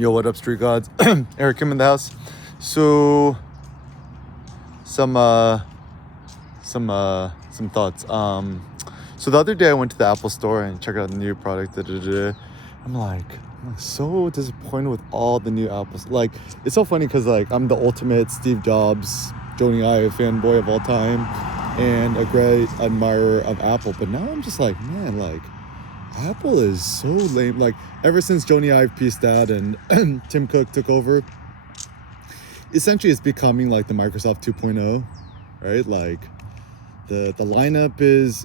Yo, what up, street gods? Eric Kim in the house. So, some thoughts. So the other day I went to the Apple store and checked out the new product. I'm like so disappointed with all the new Apples. Like, it's so funny because like I'm the ultimate Steve Jobs, Jony fanboy of all time, and a great admirer of Apple. But now I'm just like, man, like, Apple is so lame. Like, ever since Jony Ive pieced out and Tim Cook took over, essentially it's becoming like the Microsoft 2.0, right? Like, the lineup is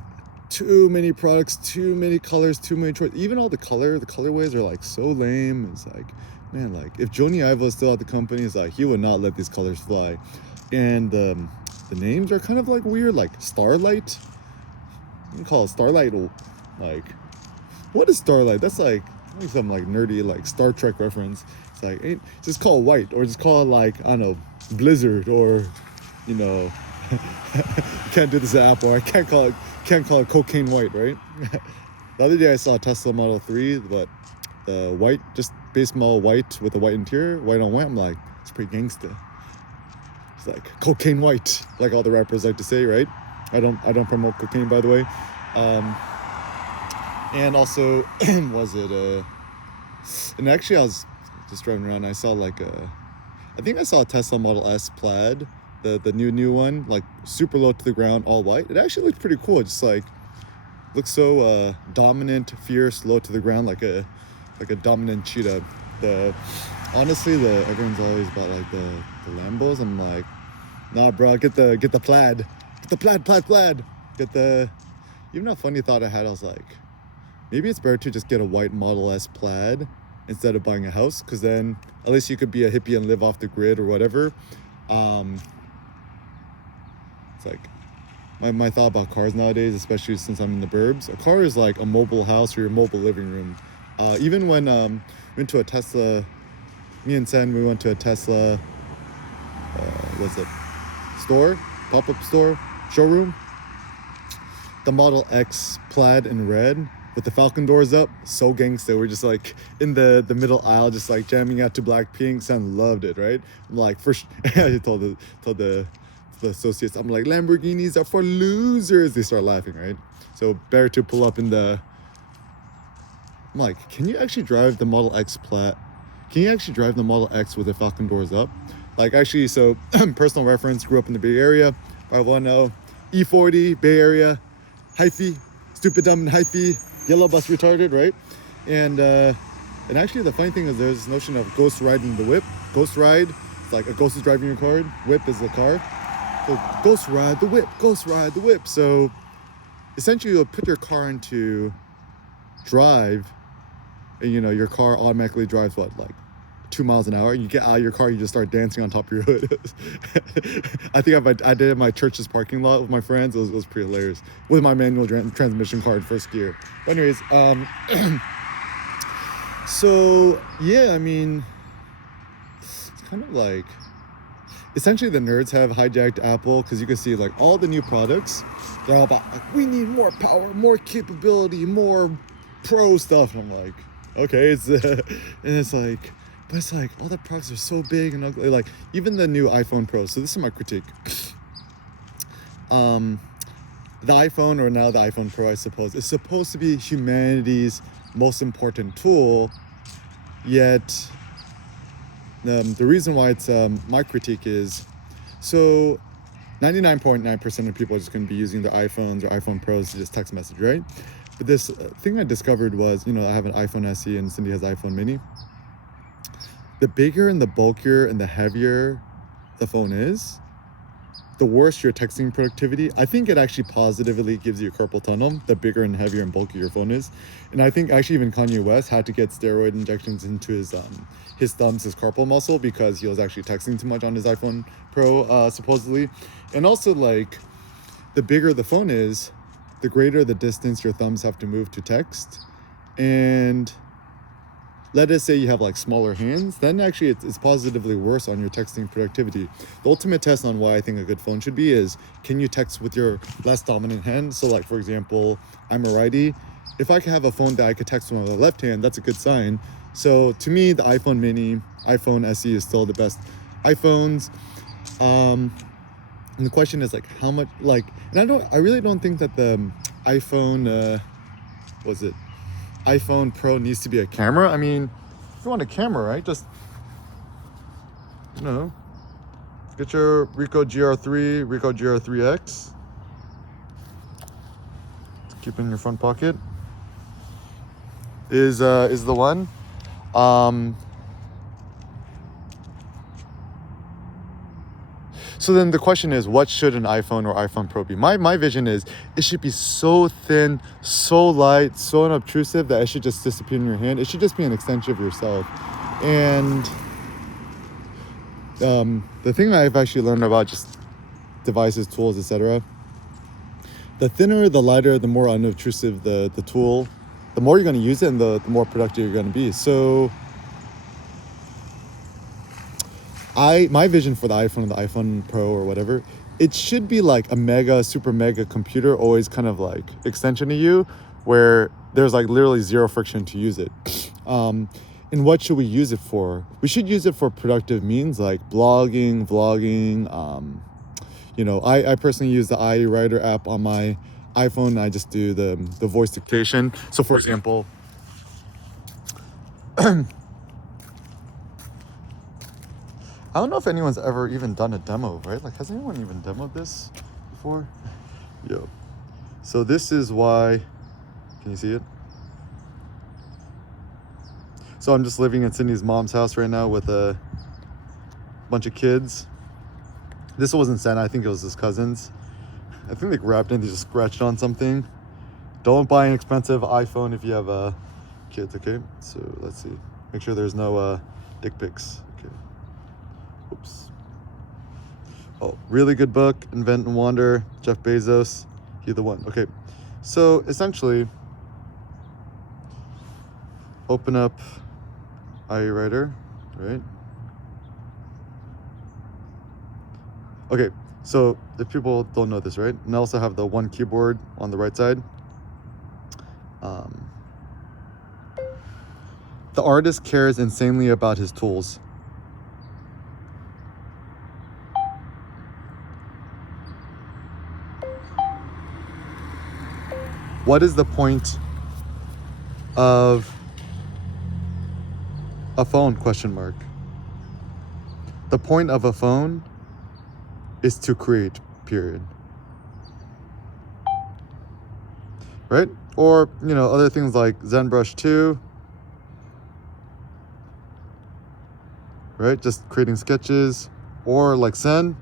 too many products, too many colors, too many choices. Even all the colorways are like so lame. It's like, man, like if Jony Ive was still at the company, it's like he would not let these colors fly. And the names are kind of like weird, like Starlight. You can call it Starlight. Like, what is Starlight? That's like some like nerdy like Star Trek reference. It's like, just call it White, or just call it like, I don't know, Blizzard, or you know. Can't do this at Apple. I can't call it cocaine white, right? The other day I saw a Tesla Model 3, but the white, just base model white with a white interior, white on white. I'm like, it's pretty gangsta. It's like cocaine white, like all the rappers like to say, right? I don't promote cocaine, by the way. And also, and actually I was just driving around, I saw like I think I saw a Tesla Model S Plaid, the new one, like super low to the ground, all white. It actually looked pretty cool. Just like looks so dominant, fierce, low to the ground, like a dominant cheetah. Honestly, everyone's always about like the Lambos. I'm like, nah, bro, get the plaid, get the plaid. Get the. Even a funny thought I had, I was like, maybe it's better to just get a white Model S Plaid instead of buying a house, because then at least you could be a hippie and live off the grid or whatever. It's like my thought about cars nowadays, especially since I'm in the burbs. A car is like a mobile house or your mobile living room. Even when we went to a Tesla, me and Sen, we went to a Tesla, store, pop-up store, showroom. The Model X Plaid in red with the Falcon doors up, so gangsta. We're just like in the middle aisle, just like jamming out to Blackpink. Sen loved it, right? I'm like, I told the associates, I'm like, Lamborghinis are for losers. They start laughing, right? So better to pull up in the. I'm like, can you actually drive the Model X Plaid? Can you actually drive the Model X with the Falcon doors up? Like, actually, so personal reference, grew up in the Bay Area. I want to know, E40, Bay Area, hyphy, stupid, dumb, and hyphy, yellow bus retarded, right? And actually, the funny thing is there's this notion of ghost riding the whip. Ghost ride, it's like a ghost is driving your car. Whip is the car. So ghost ride the whip. So essentially, you'll put your car into drive, and your car automatically drives what, like 2 miles an hour. You get out of your car, you just start dancing on top of your hood. I think I did it in my church's parking lot with my friends. It was pretty hilarious with my manual transmission car in first gear. But anyways, so yeah, I mean, it's kind of like, essentially the nerds have hijacked Apple, because you can see like all the new products, they're all about like, we need more power, more capability, more pro stuff. And I'm like, okay, and it's like, but it's like all the products are so big and ugly. Like even the new iPhone Pro. So this is my critique. The iPhone, or now the iPhone Pro, I suppose, is supposed to be humanity's most important tool. Yet the reason why it's my critique is, so 99.9% of people are just going to be using their iPhones or iPhone Pros to just text message, right? But this thing I discovered was, I have an iPhone SE and Cindy has iPhone Mini. The bigger and the bulkier and the heavier the phone is, the worse your texting productivity. I think it actually positively gives you a carpal tunnel, the bigger and heavier and bulkier your phone is. And I think actually even Kanye West had to get steroid injections into his thumbs, his carpal muscle, because he was actually texting too much on his iPhone Pro, supposedly. And also, like, the bigger the phone is, the greater the distance your thumbs have to move to text. And let us say you have like smaller hands, then actually it's positively worse on your texting productivity. The ultimate test on why I think a good phone should be is, can you text with your less dominant hand? So like, for example, I'm a righty. if I could have a phone that I could text with my left hand, that's a good sign. So to me, the iPhone mini, iPhone SE is still the best iPhones. And the question is like how much, like, and I really don't think that the iPhone, iPhone Pro needs to be a camera. I mean, if you want a camera, right, just, you know, get your Ricoh GR3X. Keep in your front pocket. Is the one. So then the question is, what should an iPhone or iPhone Pro be? My vision is it should be so thin, so light, so unobtrusive that it should just disappear in your hand. It should just be an extension of yourself. And the thing I've actually learned about just devices, tools, etc. The thinner, the lighter, the more unobtrusive the tool, the more you're going to use it and the more productive you're going to be. So my vision for the iPhone, the iPhone Pro or whatever, it should be like a super mega computer, always kind of like extension of you, where there's like literally zero friction to use it. And what should we use it for? We should use it for productive means like blogging, vlogging. I personally use the iWriter app on my iPhone. I just do the voice dictation. So for example, I don't know if anyone's ever even done a demo, right? Like, has anyone even demoed this before? Yo. So this is why, can you see it? So I'm just living in Sydney's mom's house right now with a bunch of kids. This wasn't Santa, I think it was his cousins. I think they grabbed it, they just scratched on something. Don't buy an expensive iPhone if you have kids, okay? So let's see. Make sure there's no dick pics. Okay. Oops. Oh, really good book, Invent and Wander, Jeff Bezos. He the one. Okay. So essentially, open up iWriter, right? Okay, so if people don't know this, right? And I also have the one keyboard on the right side. The artist cares insanely about his tools. What is the point of a phone, question mark? The point of a phone is to create, period. Right? Or, other things like ZenBrush 2. Right? Just creating sketches. Or like Sen.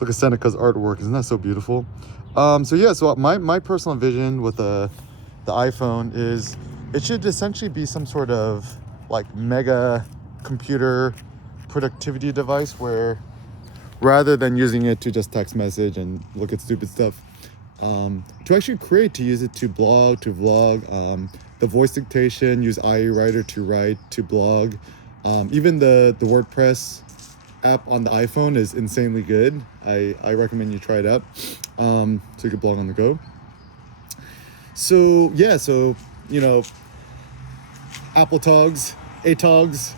Look at Seneca's artwork. Isn't that so beautiful? So my personal vision with the iPhone is it should essentially be some sort of like mega computer productivity device where rather than using it to just text message and look at stupid stuff, to actually create, to use it to blog, to vlog, the voice dictation, use iWriter to write, to blog. Even the WordPress app on the iPhone is insanely good. I recommend you try it out, so you can blog on the go. So yeah, Apple Togs, ATOGs.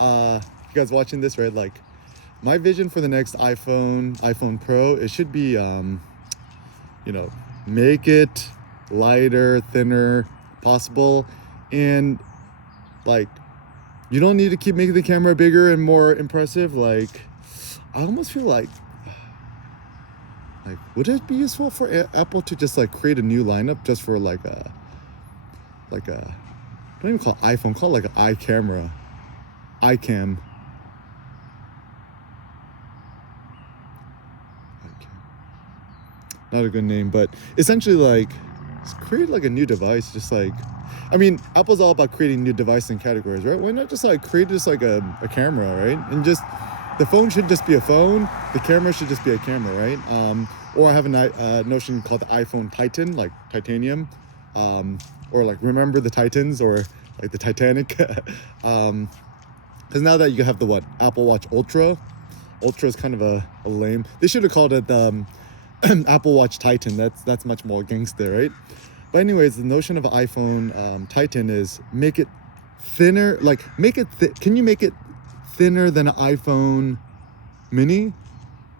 You guys watching this, right? Like, my vision for the next iPhone Pro, it should be, make it lighter, thinner possible, and like, you don't need to keep making the camera bigger and more impressive. Like, I almost feel like would it be useful for Apple to just like create a new lineup just for don't even call it iPhone, call it like an iCam. Not a good name, but essentially like just create like a new device. Just like, I mean, Apple's all about creating new devices and categories, right? Why not just like create just like a camera, right? And just the phone should just be a phone. The camera should just be a camera, right? Or I have a notion called the iPhone Titan, like titanium, or like remember the Titans, or like the Titanic. Because now that you have the Apple Watch Ultra is kind of a lame. They should have called it the Apple Watch Titan. That's much more gangster, right? But anyways, the notion of iPhone Titan is make it thinner. Like make it. Can you make it thinner than an iPhone Mini?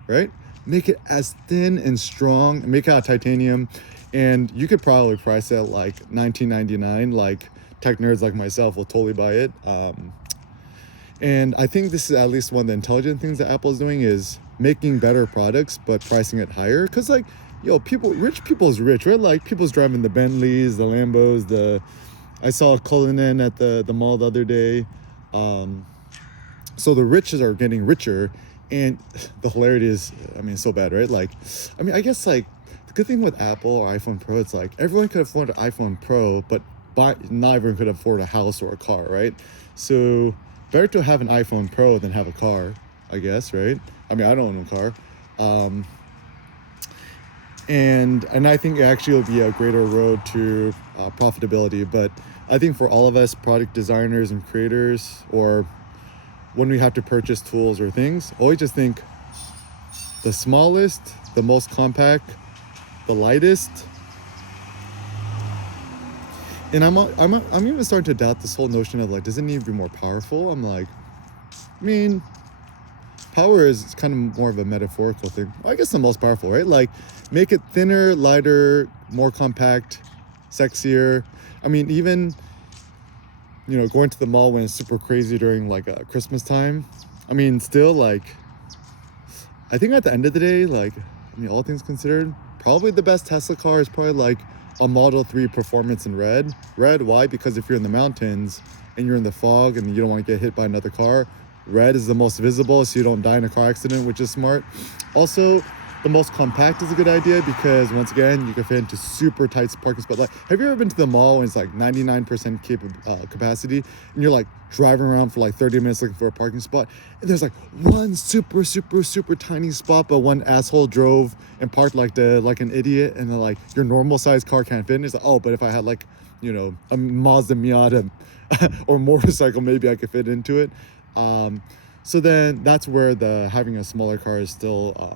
Right? Make it as thin and strong. Make it out of titanium, and you could probably price it at like $19.99. Like tech nerds like myself will totally buy it. And I think this is at least one of the intelligent things that Apple is doing is making better products but pricing it higher. Cause like, rich people's rich, right? Like people's driving the Bentleys, the Lambos, I saw Cullinan at the mall the other day. So the riches are getting richer, and the hilarity is, I mean, it's so bad, right? Like, I mean, I guess like the good thing with Apple or iPhone Pro, it's like everyone could afford an iPhone Pro, but not everyone could afford a house or a car, right? So better to have an iPhone Pro than have a car, I guess, right? I mean, I don't own a car. And I think it actually will be a greater road to profitability. But I think for all of us product designers and creators, or when we have to purchase tools or things, always just think the smallest, the most compact, the lightest. And I'm even starting to doubt this whole notion of like, does it need to be more powerful? I'm like, I mean, power is kind of more of a metaphorical thing. I guess the most powerful, right? Like, make it thinner, lighter, more compact, sexier. I mean, even, going to the mall when it's super crazy during like Christmas time. I mean, still like, I think at the end of the day, like, I mean, all things considered, probably the best Tesla car is probably like a Model 3 Performance in red. Red, why? Because if you're in the mountains and you're in the fog and you don't want to get hit by another car, red is the most visible, so you don't die in a car accident, which is smart. Also, the most compact is a good idea because once again, you can fit into super tight parking spot. Like, have you ever been to the mall and it's like 99% capacity, and you're like driving around for like 30 minutes looking for a parking spot, and there's like one super tiny spot, but one asshole drove and parked like an idiot, and then like your normal sized car can't fit in. It's like, oh, but if I had like, a Mazda Miata or motorcycle, maybe I could fit into it. So then that's where having a smaller car is still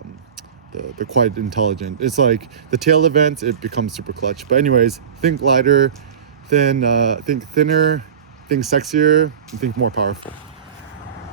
the quite intelligent. It's like the tail events, it becomes super clutch. But anyways, think lighter, think thinner, think sexier, and think more powerful.